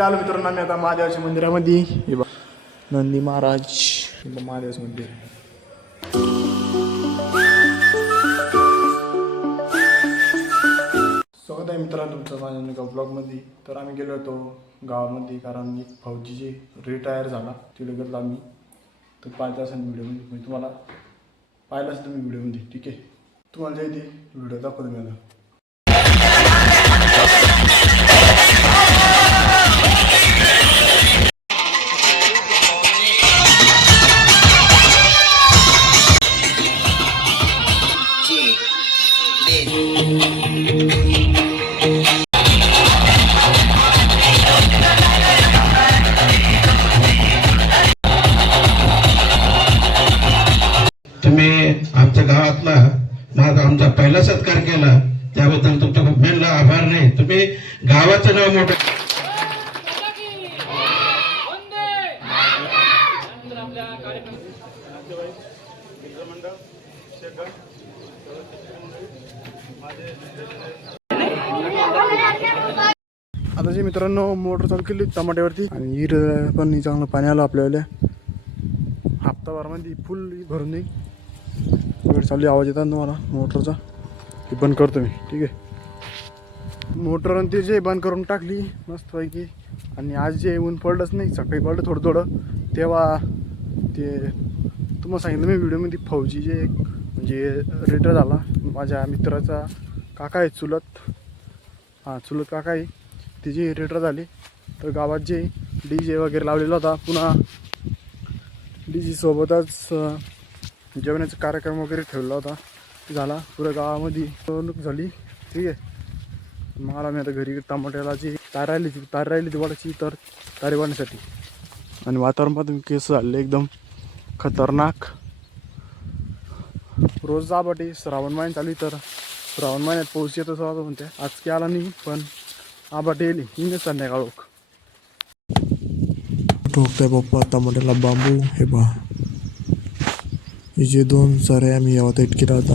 आलो मित्रांनो आम्ही आता महादेवाच्या मंदिरामध्ये. हे बघ नंदी महाराज महादेवाचं मंदिर. स्वागत आहे मित्रांनो तुमचं माझ्या एका ब्लॉगमध्ये. तर आम्ही गेलो होतो गावामध्ये कारण एक फौजी रिटायर झाला तिकडे गेलो आम्ही. तर पाहिलं असेल व्हिडिओमध्ये मी तुम्हाला पाहिलं असेल तुम्ही व्हिडिओमध्ये. ठीक आहे तुम्हाला जे ते व्हिडिओ दाखवतो मी आता. तुम्ही आमच्या गावातला माझा आमचा पहिला सत्कार केला त्याबद्दल तुमचा खूप मेनला आभार. नाही तुम्ही गावाचं नाव मोठं. आता जे मित्रांनो मोटर चालू केली टमाट्यावरती आणि हिर पण चांगलं पाणी आलं आपल्याला. हप्ताभरामध्ये फुल भरून येईल. वेळ चालू आवाज येतात तुम्हाला मोटरचा. ते बंद करतो मी. ठीक आहे मोटर आणि ते जे बंद करून टाकली मस्तपैकी. आणि आज जे ऊन पडलंच नाही सकाळी पडलं थोडं थोडं तेव्हा ते तुम्हाला सांगितलं मी व्हिडिओमध्ये फौजी जे म्हणजे रिटायर झाला माझ्या मित्राचा काका आहे चुलत. हां चुलत काका आहे ती जी रिटायर झाली. तर गावात जे DJ वगैरे लावलेला होता पुन्हा DJ सोबतच जेवणाचा कार्यक्रम वगैरे ठेवला होता झाला पुऱ्या गावामध्ये निवडणूक झाली. ठीक आहे मला मी आता घरी टमाट्याला जी तार राहिली ती वाढायची तर तारी वाढण्यासाठी. आणि वातावरण पाहतो मी केस झाले एकदम खतरनाक. रोज जाबाटे श्रावण महिन्यात चालू तर श्रावण महिन्यात पाऊस येत असं म्हणते. आज की आला नाही पण आबाटे येईल ही संध्याकाळ ठोकताय पप्पा टमाट्याला बांबू. हे पहा हे जे दोन सारे आम्ही यावं इतकी राहता.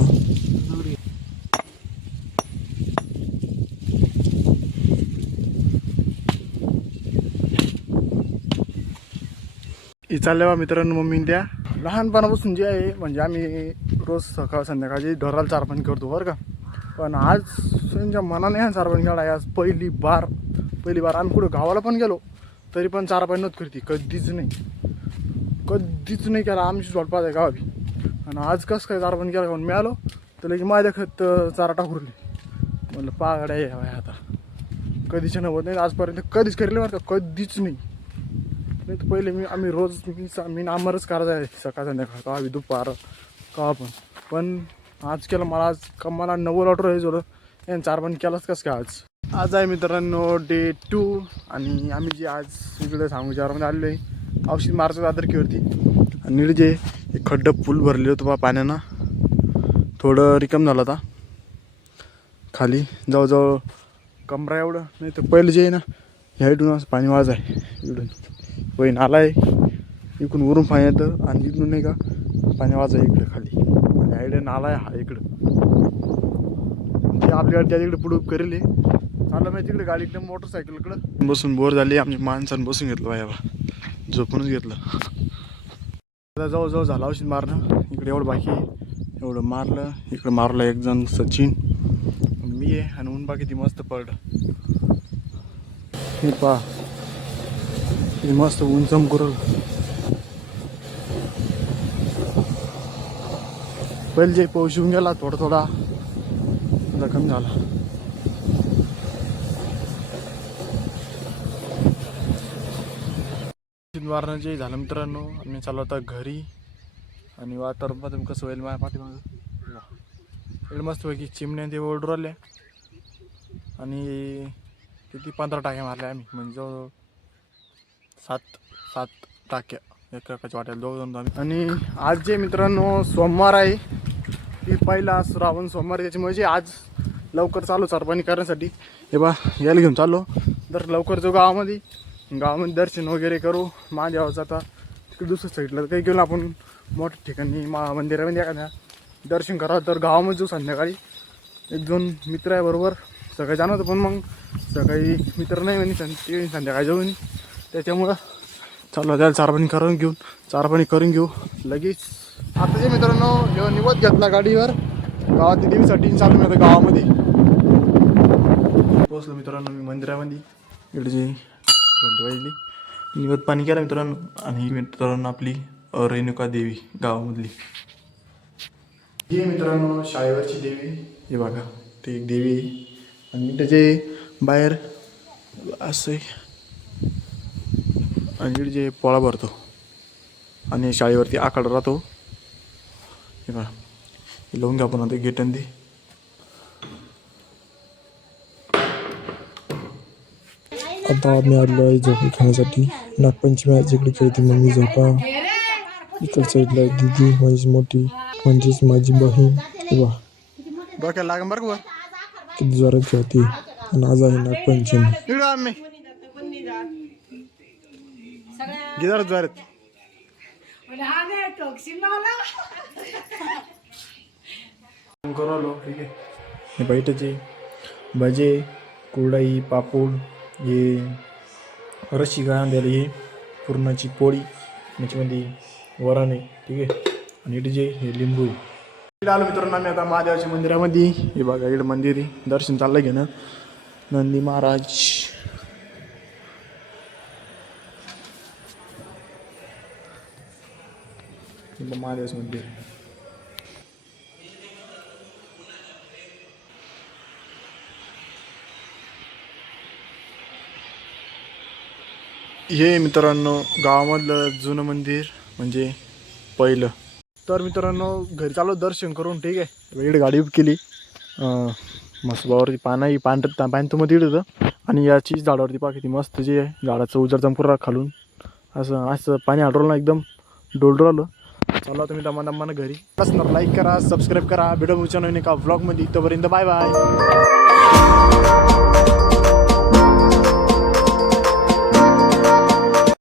ही चालल्या बा मित्रांनो मम्मी त्या लहानपणापासून जे आहे म्हणजे आम्ही रोज सकाळ संध्याकाळची ढोराला चार पाणी करतो बरं का. पण आज त्यांच्या मनाने हा चार पाणी काढा. आज पहिली बार आम्ही कुठं गावाला पण गेलो तरी पण चार पाणी नव्हतं करते कधीच नाही केला. आमची झोडपात आहे गावी. आणि आज कसं काय चार पाणी केला म्हणून मिळालो तर लगे माझ्या खत चारा टाकूरले. म्हणलं पागड्या यावा आता कधीच नव्हत नाही आजपर्यंत कधीच करेल बरं का कधीच नाही तर पहिले आम्ही रोज मी नामरच करायचं आहे सकाळ संध्याकाळ का दुपार का पण आज केलं मला. आज मला 90 ऑर्डर आहे जोडं यानं चार पाणी केलाच कसं काय आज आहे मित्रांनो Day 2. आणि आम्ही जे आज इकडे सांगूच्यावरमध्ये आलेलो आहे औषध मारतो दादरकीवरती. आणि जे एक खड्डं फुल भरले होतं बा पाण्यानं थोडं रिकाम झालं आता खाली जवळजवळ कमरा एवढं. नाही तर पहिलं जे आहे ना ह्या इकडून असं पाणी वाज आहे इकडून वही नाला आहे इकडून वरून पाणी येतं आणि इकडून नाही का पाणी वाज आहे इकडं खाली. आणि ह्या नाला आहे हा इकडं ते आपली गाडी त्या तिकडे पुढं करेल चाललं माहिती तिकडे गाडी इकडे मोटरसायकलकडं बसून बोर झाली. आमच्या माणसानं बसून घेतलं बाया झोपूनच घेतलं. आता जवळजवळ झालं औषध मारणं. इकडे एवढं बाकी एवढं मारलं. इकडं मारलं एक जण सचिन मी आहे आणि ऊन बाकी ती मस्त पडलं. हे पहा मस्त ऊन चमकरल. पहिले जे पाऊस येऊन गेला थोडा कमी झाला. मारणं जे झालं मित्रांनो आम्ही चाललो आता घरी. आणि वातावरण पाहतो कसं होईल माझ्या पाठीमागं एवढं मस्तपैकी चिमण्या ते ओरडू राहिल्या. आणि किती 15 टाक्या मारल्या आम्ही म्हणजे जवळ 7 टाक्या एकाच्या वाट्याला दोघं आम्ही. आणि आज जे मित्रांनो सोमवार आहे ही पहिला श्रावण सोमवार त्याच्यामुळे जे आज लवकर चालू चारपाणी करण्यासाठी हे बा यायला घेऊन चाललो. तर लवकर जो गावामध्ये दर्शन वगैरे करू महादेवाचं. आता तिकडे दुसऱ्या साईडला काही घेऊन आपण मोठ्या ठिकाणी मंदिरामध्ये एखाद्या दर्शन करा. तर गावामध्ये जो संध्याकाळी 1-2 मित्र आहे बरोबर सकाळी जाणं होतं, पण मग सकाळी मित्र नाही म्हणे, ते संध्याकाळी जाऊ म्हणे. त्याच्यामुळं चालू त्याला चार पाणी करून घेऊ लगेच. आता जे मित्रांनो ह्यो निवत घेतला गाडीवर गावातली देवीसाठी, चालू मी आता गावामध्ये पोचलो मित्रांनो. मी मंदिरामध्ये इकडे जे घंटी वाजली, निवत पाणी केलं मित्रांनो. आणि मित्रांनो आपली रेणुका देवी गावामधली ही मित्रांनो शाळेवरची देवी. हे बघा ते एक देवी आहे. आणि त्याचे बाहेर असं आणि इकडे जे पोळा भरतो आणि शाळेवरती आखाडा राहतो. हे बघा हे लावून घ्या आपण आता गेट आणि ते. आता आम्ही आलो आहे झोपी खाण्यासाठी. नागपंचमी आज इकडे खेळते मम्मी झोपा. इकडच्या साईडला दिदी माझी मोठी म्हणजेच माझी बहीण. वा डोक्याला लागेल बरं का किती जोरात खेळते. आणि आज आहे नागपंचमी. गिदार जोरात करू ठीक आहे. हे बैठचे भजे कुरडाई पापड हे रशी गाळून द्यायला, हे पुरणाची पोळी त्याच्यामध्ये वरण आहे ठीक आहे. आणि इथे जे हे लिंबू आहे. इकडे आलो मित्रांनो आम्ही आता महादेवाच्या मंदिरामध्ये. हे बघा इकडे मंदिर आहे, दर्शन चाललं घेणं. नंदी महाराज महादेवाचं मंदिर. हे मित्रांनो गावामधलं जुनं मंदिर म्हणजे पहिलं. तर मित्रांनो घरी चालू दर्शन करून ठीक आहे. इकडे गाडी उभी केली, मसबावरती पाणी पाणी तर मग तिकडे होतं. आणि याची झाडावरती पहा किती मस्त जे आहे झाडाचं उजर चंपुरा खालून असं पाणी आढळलं ना, एकदम डोलडोल आलं. चला तुम्ही दमानं घरी असणार. लाईक करा, सबस्क्राईब करा, भेटू पुढच्या नवीन एका व्लॉगमध्ये. तोपर्यंत बाय बाय.